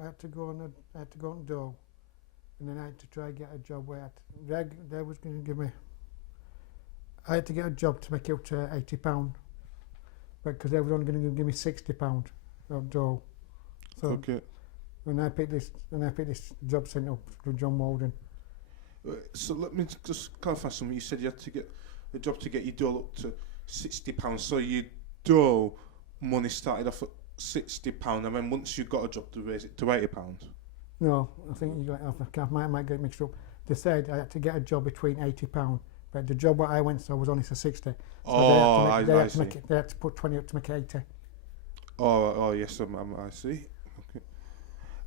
I had to go on Dole, and then I had to try and get a job where they was going to give me. I had to get a job to make it up to £80, but because they were only going to give me £60 of Dole. So Okay. when I picked this job centre up through John Walden. So let me just clarify something. You said you had to get a job to get your dole up to £60. So your dole money started off at £60, and then once you got a job to raise it to £80. No, I think you got. I might get mixed up. They said I had to get a job between £80, but the job what I went for was only for 60. So I see. They had to put 20 up to make 80. Oh yes, I see. Okay.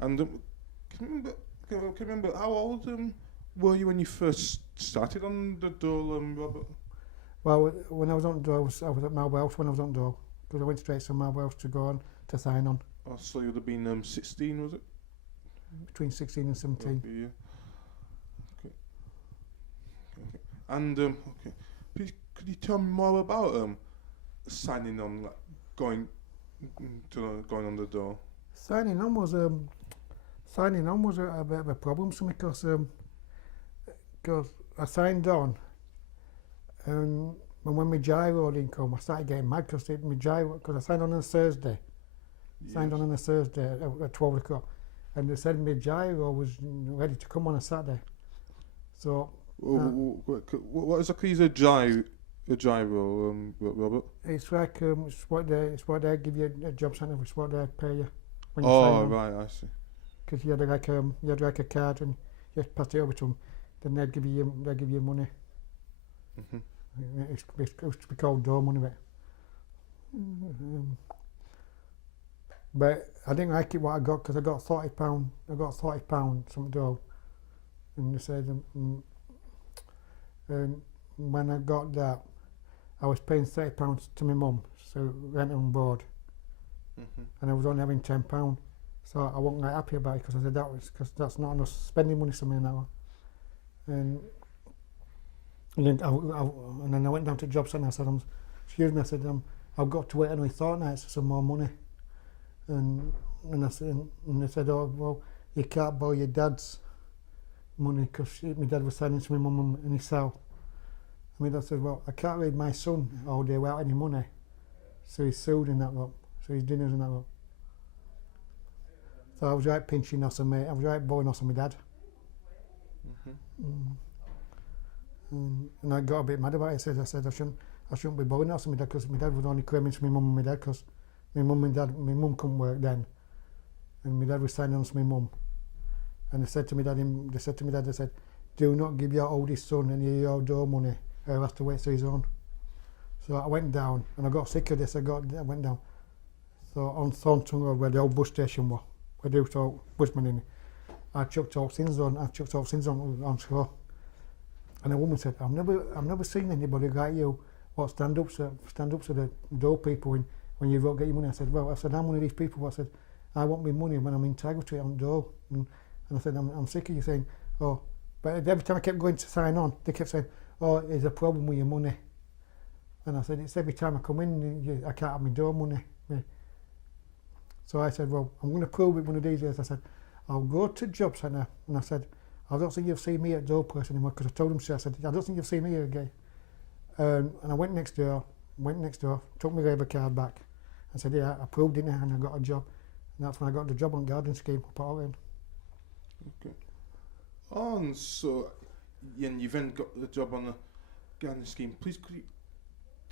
And can you remember how old were you when you first started on the dole, Robert? Well, when I was on Dole, I was at Marlborough House when I was on Dole, because I went straight to Marlborough House to go on to sign on, Oh, so you would have been 16, was it? between 16 and 17. Okay, yeah. Okay. Okay. And okay, please could you tell me more about signing on, like going on the door? Signing on was a bit of a problem for me because I signed on, and when my gyro didn't come, I started getting mad because I signed on a Thursday. Signed on a Thursday at 12 o'clock, and they said my gyro was ready to come on a Saturday. So What exactly is a gyro, Robert? it's like it's what they give you a job centre. It's what they pay you when you sign Oh on. right, I see. Because you had like a card and you had to pass it over to them. Then they'd give you money. Mhm. It's to be called door money, but I didn't like it what I got because I got £40. I got £40 some dough, and they said when I got that, I was paying £30 to my mum, so rent and board, and I was only having £10. So I wasn't like happy about it because I said because that's not enough spending money for me now. And then I went down to the job centre. I said, excuse me, I said, I've got to wait another fortnight for some more money. And they said, oh, well, you can't borrow your dad's money because my dad was signing to my mum and his cell. I mean, I said, well, I can't leave my son all day without any money. So he's sued in that lot. So his dinners and that lot. So I was right pinching us on me. I was right borrowing us on my dad. And I got a bit mad about it. I said I shouldn't be borrowing us on my dad because my dad was only claiming to my mum and my dad because my mum couldn't work then, and my dad was signing on to my mum. And they said to my dad, they said, do not give your oldest son any of your door money, or he'll have to wait for his own. So I went down, and I got sick of this. I went down. So on Thornton Road, where the old bus station was, where they used all busmen in, I chucked all sins on shore. And a woman said, I've never seen anybody like you what stand up to the door people when you don't get your money. I said, I'm one of these people. I said, I want my money when I'm entitled to it on the door. And I said, I'm sick of you saying, oh, but every time I kept going to sign on, they kept saying, oh, there's a problem with your money. And I said, it's every time I come in, I can't have my door money. So I said, well, I'm going to prove it one of these days. I said, I'll go to the job centre. And I said, I don't think you'll see me at door place anymore, because I told him so. I said, I don't think you'll see me here again. And I went next door, took my labour card back. I said, yeah, I proved it now, and I got a job. And that's when I got the job on garden scheme up at Orient. Okay. Oh, and so you then got the job on the garden scheme. Please, could you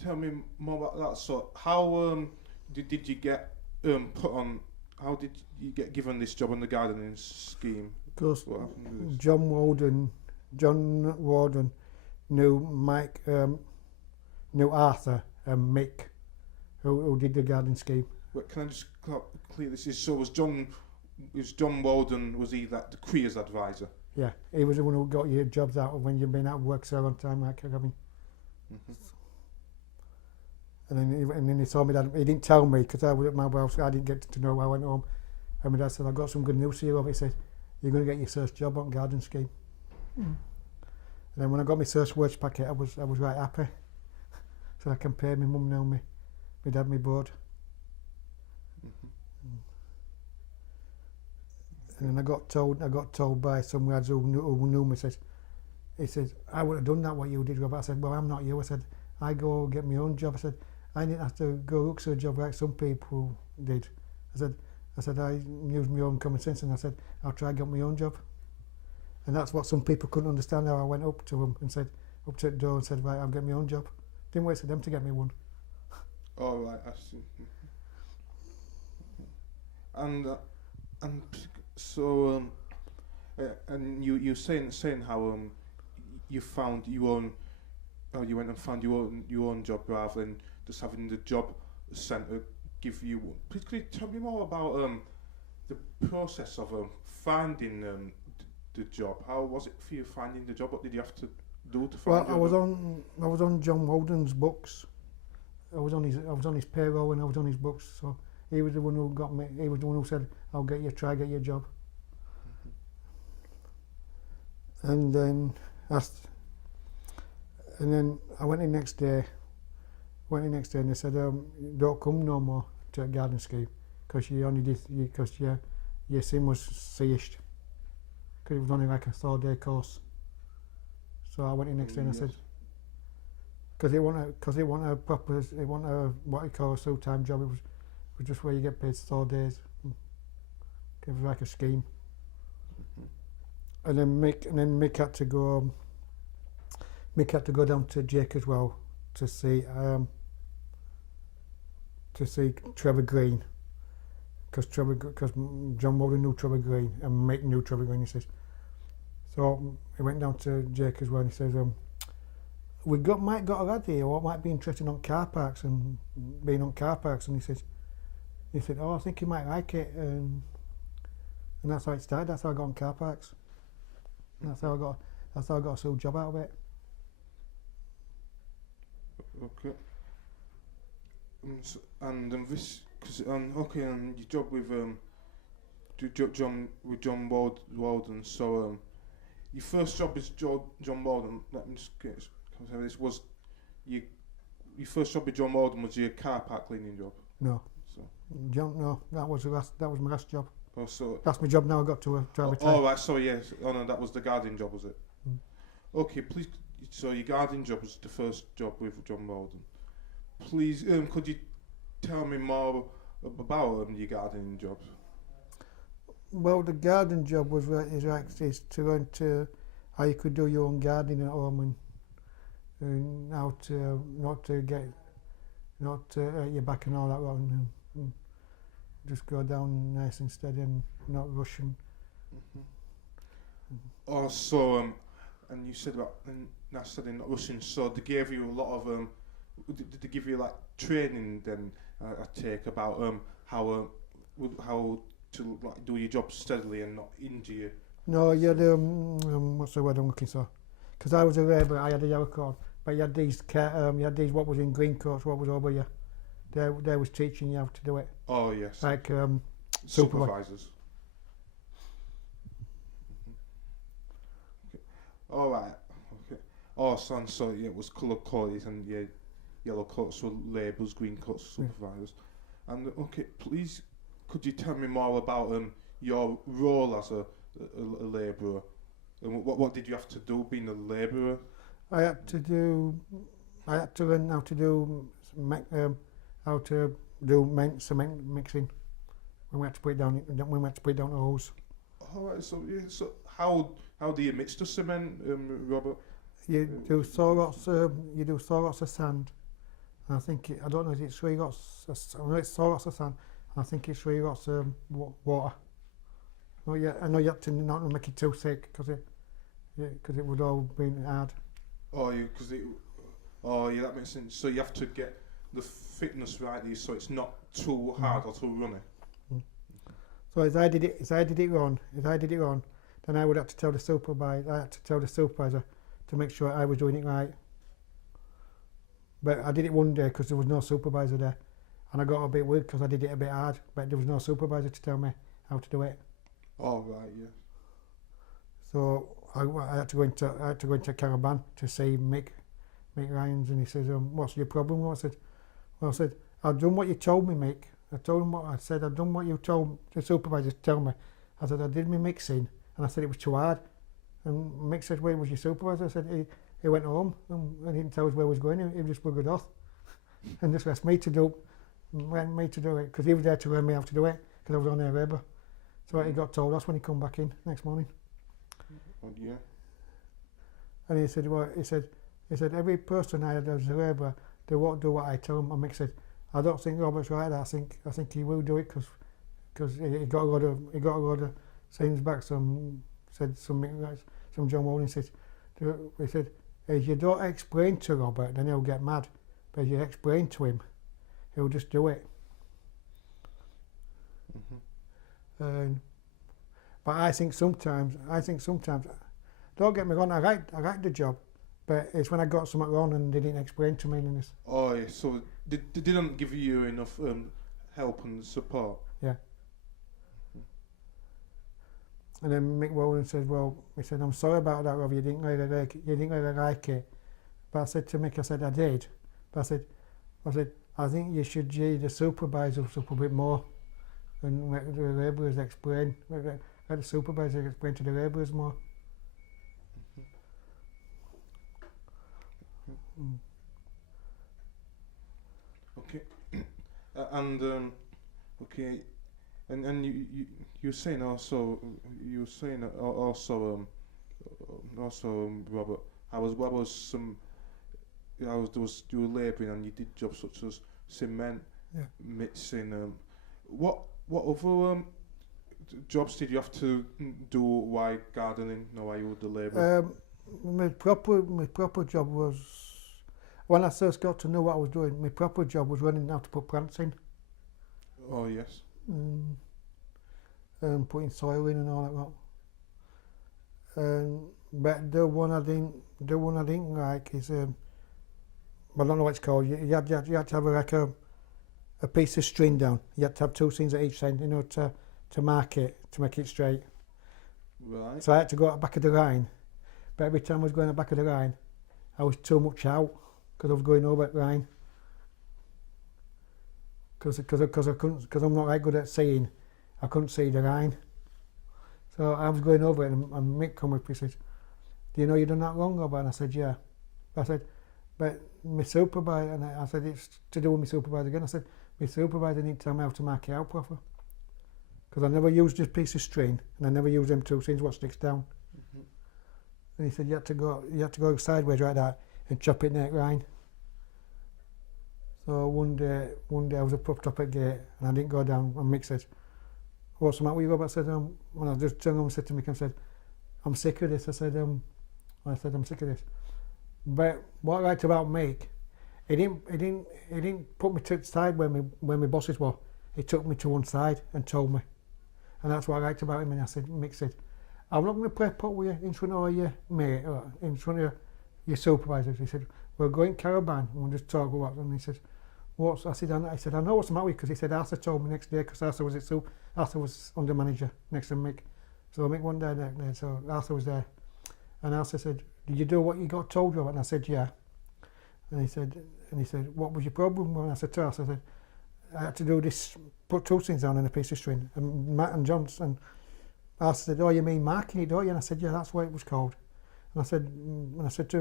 tell me more about that? So, how did you get put on? How did you get given this job on the gardening scheme? Because John Warden knew Mike, knew Arthur and Mick, who did the garden scheme. Wait, can I just clear this? So was John Walden, was he that the careers advisor? Yeah, he was the one who got your jobs out when you've been out of work so long time, like I mean. And then he told me that he didn't tell me because I was at my house. I didn't get to know. I went home, and my dad said, "I got some good news for you." He said, "You're going to get your first job on garden scheme." And then when I got my first wage packet, I was right happy. So I can pay my mum now, my dad, my board. And then I got told by some lads who knew me, he says, I would have done that what you did, Robert. I said, well, I'm not you. I said, I go get my own job. I said, I didn't have to go look for a job like some people did. I said, I used my own common sense, and I said, I'll try and get my own job. And that's what some people couldn't understand. How I went up to them and said, up to the door and said, right, I'll get my own job. Didn't wait for them to get me one. All right, I see. And so and you saying how you found your own, you went and found your own job rather than just having the job centre give you one. Please could you tell me more about the process of finding the job? How was it for you finding the job? What did you have to do to find? Well, I was on John Walden's books. I was on his payroll and I was on his books. So he was the one who got me. He was the one who said, "I'll get you your job." And then I went in next day. And they said, "Don't come no more to a garden scheme because your sim was finished." Because it was only like a 4-day course. So I went in next day and I said, because it wasn't a proper, it wasn't a what you call a full-time job. It was just where you get paid 4 days. It was like a scheme. And then Mick had to go. Mick had to go down to Jake as well to see Trevor Green, because John Walden knew Trevor Green and Mick knew Trevor Green. He says, so he went down to Jake as well and he says, might got a lad here who might be interested on car parks and being on car parks, and he said, oh, I think he might like it, and that's how it started. That's how I got on car parks. And that's how I got a sole job out of it. Okay. And this, and your job with John Walden. So your first job is John Walden. Let me just get this. Was your first job with John Walden was your car park cleaning job? No. So No, that was my last job. Oh, so that's my job now. I got to retire. Oh, right. So yes. Oh no, that was the gardening job, was it? Mm. Okay, please. So your gardening job was the first job with John Walden. Please, could you tell me more about your gardening job? Well, the garden job is to learn to how you could do your own gardening at home and how to not to hurt your back and all that lot, and just go down nice and steady and not rushing. Oh, so and you said about not studying, not rushing. So they gave you a lot of did they give you like training then? I take about how to like do your job steadily and not injure you. No, you had what's the word I'm looking for? Because I was a labourer, I had a yellow coat, but you had these what was in green coats, what was over you. They was teaching you how to do it. Oh yes. Like supervisors. Okay. All right. Okay. Oh, so yeah, it was colour coded, and yeah, yellow coats were labourers, green coats were supervisors. And okay, please, could you tell me more about your role as a labourer? And what did you have to do being a labourer? I had to learn how to do cement mixing. When we had to put it down, the hose. All right. So yeah. So how do you mix the cement, Robert? You do so lots of sand. And I don't know if it's 3 lots. I know it's so lots of sand. And I think it's 3 lots of water. Oh yeah, I know you have to not make it too thick because it would all be hard. Oh yeah, that makes sense. So you have to get the thickness right, so it's not too hard or too runny. Mm. So if I did it wrong, then I would have to tell the supervisor. To make sure I was doing it right. But I did it one day because there was no supervisor there, and I got a bit weird because I did it a bit hard, but there was no supervisor to tell me how to do it. Oh right, yeah. So I had to go into a caravan to see Mick Ryans, and he says, "What's your problem?" I said, "I've done what you told me, Mick. I've done what you told the supervisor to tell me. I said, I did my mixing, and I said it was too hard. And Mick said, where was your supervisor? I said, he went home, and he didn't tell us where he was going, he just buggered off. And just asked me to do it, because he was there to learn me how to do it, because I was on their labour. So he got told us when he come back in next morning. Oh, yeah. And he said, well, he said, every person I had as a labourer, they won't do what I tell them. And Mick said, I don't think Robert's right. I think he will do it because he got a lot of sayings back. Some John Walden said, he said, if you don't explain to Robert, then he'll get mad. But if you explain to him, he'll just do it. But I think sometimes, don't get me wrong, I like the job, but it's when I got something wrong and they didn't explain to me. And this. Oh, yeah, so they didn't give you enough help and support? Yeah. And then Mick Walden said, well, he said, I'm sorry about that, Rob, you didn't really like it. But I said to Mick, I said, I did. But I said, I think you should give the supervisors up a bit more and let the labourers explain. Let the supervisors explain to the labourers more. Okay. And you're saying also Robert, you were labouring and you did jobs such as cement, mixing. What other jobs did you have to do while gardening? While you were the labourer? My proper job was, when I first got to know what I was doing, my proper job was learning how to put plants in. Oh, yes. Putting soil in and all that. But the one I didn't like is, I don't know what it's called. You had to have a piece of string down. You had to have two things at each end, to mark it, to make it straight. Right. So I had to go at the back of the line. But every time I was going at the back of the line, I was too much out because I was going over the line. Because I'm not that good at seeing, I couldn't see the line. So I was going over it, and Mick come up and said, do you know you done that wrong, Robert? And I said, yeah. I said, but my supervisor, and I said, it's to do with my supervisor again. I said, my supervisor need to tell me how to mark it out proper. Because I never used this piece of string, and I never used them two things what sticks down. And he said, you had to go sideways like that and chop it neck line. So one day I was up top at gate and I didn't go down, and Mick said, what's the matter with you, Robert? I said, when I just turned around and said to Mick, I said, I'm sick of this. I said, I'm sick of this. But what I liked about Mick, he didn't put me to the side where my bosses were. He took me to one side and told me. And that's what I liked about him. And Mick said, I'm not going to play pot with you in front of your mate, or in front of your supervisors. He said, we'll go in caravan and we'll just talk about it. And he said, what's? I said, I know what's the matter with you, because he said Arthur told me next day, because Arthur was under manager next to Mick. So Mick one day there, so Arthur was there. And Arthur said, did you do what you got told, Robert? And I said, yeah. And he said, what was your problem? And I said to Arthur, I said, I had to do this, put two things down in a piece of string. And Matt and Johnson, Arthur said, oh, you mean marking it, don't you? And I said, yeah, that's what it was called. And I said to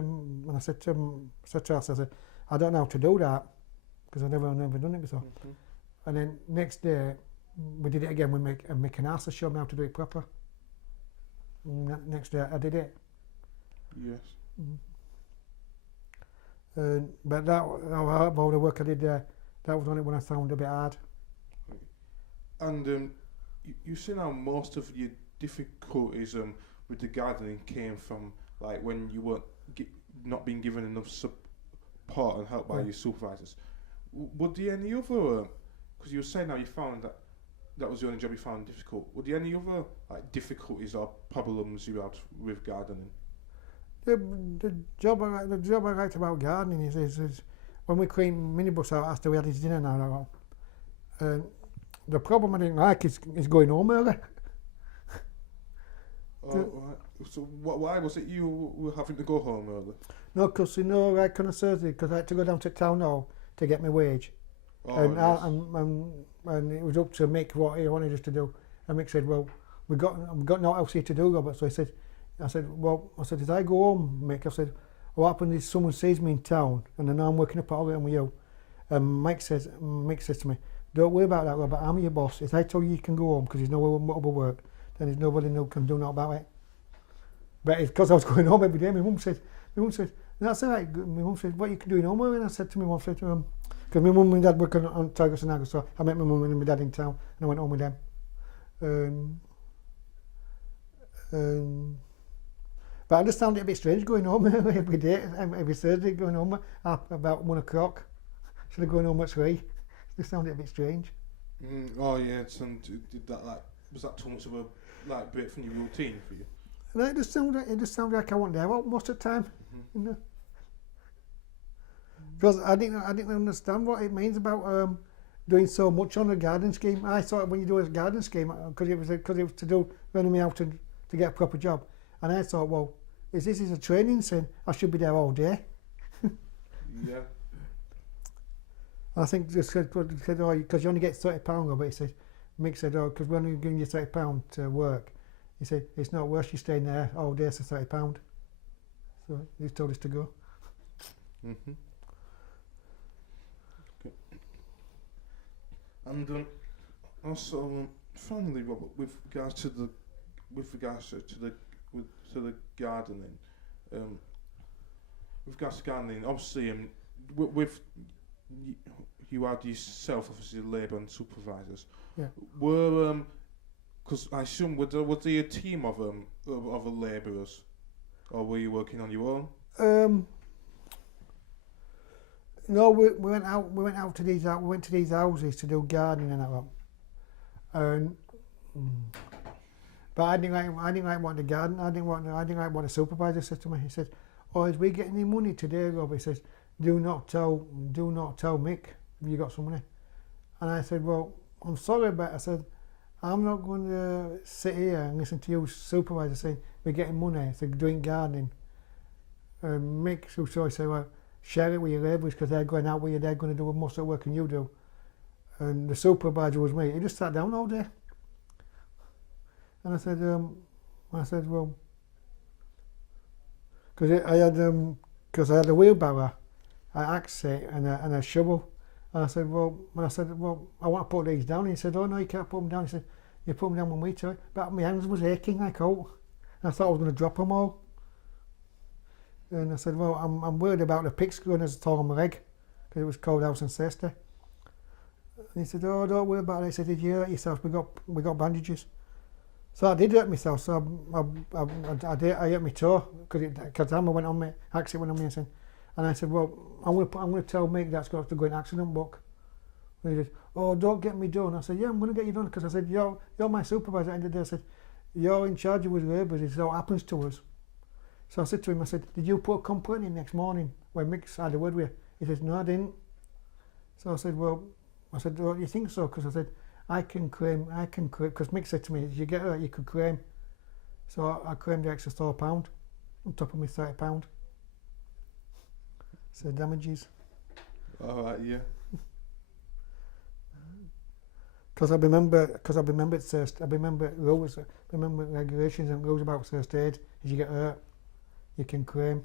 Arthur, I said, I don't know how to do that, because I've never done it before. And then next day, we did it again with Mick and Arthur showed me how to do it proper. And next day, I did it. Yes. But that, of all the work I did there, that was only when I found it a bit hard. And you say now most of your difficulties with the gardening came from like when you weren't not being given enough support and help by your supervisors. Were there any other? Because you were saying now you found that was the only job you found difficult. Were there any other like difficulties or problems you had with gardening? The job I liked about gardening is when we clean minibus out after we had his dinner now. The problem I didn't like is going home early. Right. So why was it you were having to go home early? No, because like on a Thursday, because I had to go down to town hall to get my wage. And it was up to Mick what he wanted us to do. And Mick said, well, we got no else here to do, Robert. So I said, well, as I go home, Mick, I said, what happens is someone sees me in town and I know I'm working up all the time with you. And Mick says to me, don't worry about that, Robert, I'm your boss. If I tell you you can go home because there's no other work, then there's nobody who can do nothing about it. But it's because I was going home every day. My mum said, that's all right. My mum said, what you can do in home? And I said to my mum, because my mum and dad work on Tigers and Argos, so I met my mum and my dad in town and I went home with them. But I just found it a bit strange going home every day, every Thursday going home about 1 o'clock. Instead of going home at 3. Just found it a bit strange. Oh yeah, did that was that too much of a break from your routine for you? No, it just sounded like I wasn't there most of the time. You know? Because I didn't understand what it means about doing so much on a garden scheme. I thought when you do a garden scheme, because it was to do running me out to get a proper job, and I thought, well, this is a training thing. I should be there all day. Yeah. I think just said, oh, because you only get £30, but he said, Mick said, oh, because we're only giving you £30 to work. He said, it's not worth you staying there all day for £30. So he told us to go. Mm-hmm. Okay. And also, finally, Robert, with regards to the gardening, with regards to gardening, obviously, with you had yourself, obviously, labour and supervisors. Yeah. Were because I assume was there a team of labourers, or were you working on your own? No, we went out. We went to these houses to do gardening and that. But I didn't like what the garden. I didn't like what the supervisor said to me. He said, "Oh, is we getting any money today, Rob?" He says, "Do not tell Mick if you got some money." And I said, "Well, I'm sorry, but I said, I'm not going to sit here and listen to you supervisor saying we're getting money for doing gardening." Mick, so I said, "Well, share it with your labourers because they're going out with you. They're going to do most of the work than you do." And the supervisor was me. He just sat down all day. And I said, well, because I had a wheelbarrow, an axe and a shovel. And I said, well, I want to put these down. And he said, oh no, you can't put them down. He said, you put them down when we tell you. But my hands was aching like out. And I thought I was going to drop them all. And I said, well, I'm worried about the picks going as a tore on my leg, because it was cold house and siesta. And he said, oh, don't worry about it. He said, did you hurt yourself? We got bandages. So I did hurt myself. So I hurt my toe because the hammer went on me, accident went on me, and I said, well, I'm going to tell Mick that's got to go in accident book. And he said, oh, don't get me done. I said, yeah, I'm going to get you done, because I said, you're my supervisor. At the end of the day, I said, you're in charge of his labours. It all happens to us. So I said to him, I said, did you put a complaint in next morning when Mick had a word with you? He said, no, I didn't. So I said, well, do you think so? Because I said, I can claim, because Mick said to me, if you get hurt, you could claim. So I claimed the extra £4 on top of my £30. So damages. Alright, yeah. Because I remember rules, I remember regulations and rules about first aid. If you get hurt, you can claim.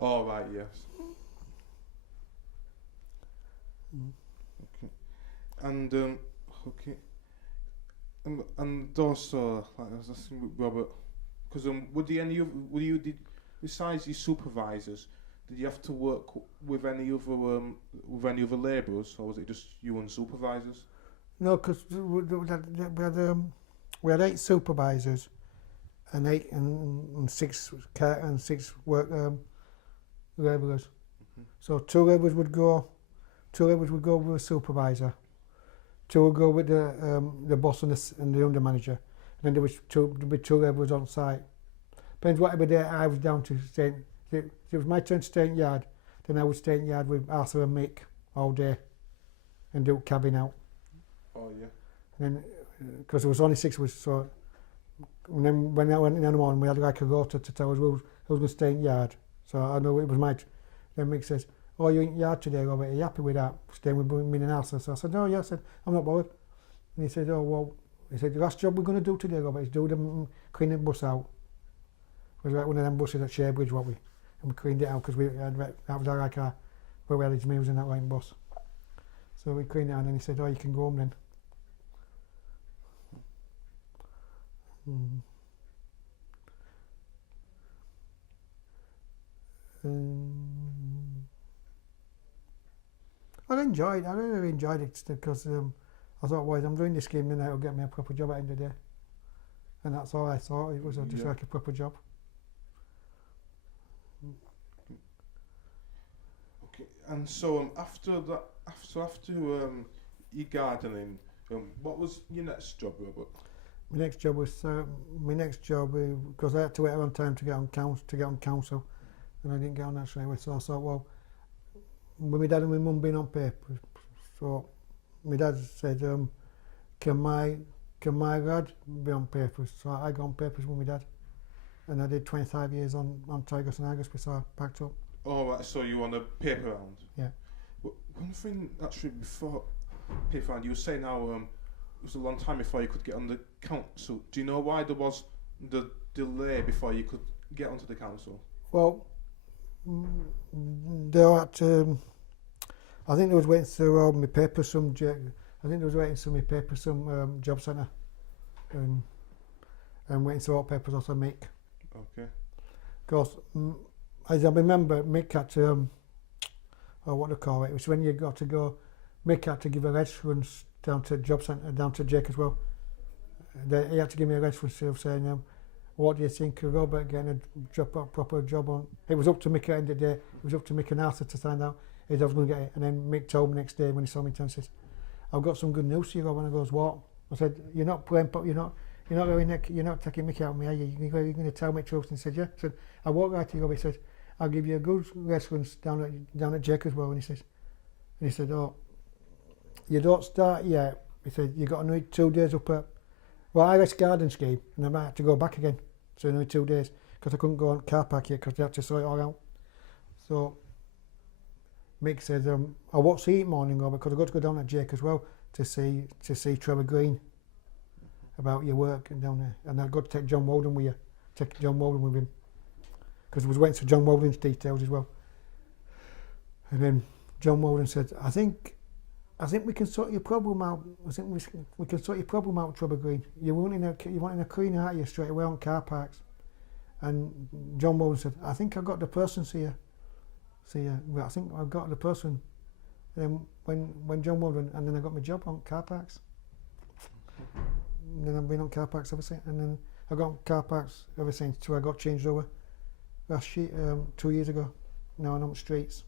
Alright, yes. Okay. And okay. And also, like I was asking with Robert, because besides your supervisors, did you have to work with any other labourers, or was it just you and supervisors? No, because we had 8 supervisors and six work labourers. Mm-hmm. So 2 labourers would go with a supervisor. 2 would go with the boss and the under manager, and then there was 2 labourers on site. Depends whatever day I was down to stay. If it was my turn to stay in yard, then I would stay in yard with Arthur and Mick all day and do cabin out. Oh yeah. And then because there was only 6 of us, so and then when I went in the morning, we had like a rota to tell us who was going to stay in yard. So I know it was my. Then Mick says, "Oh, you're in yard today, Robert. Are you happy with that? Staying with me and Arthur?" So I said, "No, yeah." I said, "I'm not bothered." And he said, "Oh well," He said, the last job we're going to do today, Robert, is do the clean the bus out. It was like one of them buses at Sherbridge, what we, and we cleaned it out because that was like our, where we had his meals in that line bus. So we cleaned it out, and then he said, oh, you can go home then. I really enjoyed it because I thought, well, I'm doing this game, then it'll get me a proper job at the end of the day. And that's all I thought, it was just like a proper job. Okay, and so after your gardening, what was your next job, Robert? My next job was because I had to wait a long time to get on council, and I didn't get on that straight away. So I thought, well, with my dad and my mum being on papers, so my dad said, can my lad be on papers? So I got on papers with my dad, and I did 25 years on Tigers and Argos before I packed up. Oh, right, so you want a paper round? Yeah. Well, one thing actually before paper round, you were saying how it was a long time before you could get on the council. Do you know why there was the delay before you could get onto the council? Well, they were at, I think they was waiting through all my papers, some job centre, and waiting through all papers also Mick. Okay. Because as I remember, Mick had to, what do you call it? It was when you got to go. Mick had to give a reference down to job centre, down to Jake as well. He had to give me a reference of saying, what do you think of Robert getting a proper job on? It was up to Mick at the end of the day. It was up to Mick and Arthur to find out if I was going to get it. And then Mick told me next day when he saw me, he says, I've got some good news for you, Robert. And I goes, what? I said, you're not taking Mick out of me, are you? You're going to tell me the truth? And he said, yeah. I said, I walked right to you, Robert. He said, I'll give you a good reference down at Jake as well. And he said, oh, you don't start yet. He said, you got to need 2 days up at, well, I left garden scheme, and I might have to go back again. So I need 2 days, because I couldn't go on car park yet, because they had to sort it all out. So Mick said, I won't see it morning, Robert, because I've got to go down at Jake as well to see Trevor Green about your work and down there. And I've got to take John Walden with him. Because I was waiting for John Walden's details as well. And then John Walden said, I think we can sort your problem out. I think we can sort your problem out, Trevor Green. You're wanting a cleaner, aren't you, straight away on car parks? And John Walden said, I think I've got the person well, I think I've got the person. And then when John Walden, and then I got my job on car parks. And then I've been on car parks ever since. And then I got on car parks ever since till I got changed over last year, 2 years ago. Now I'm on the streets.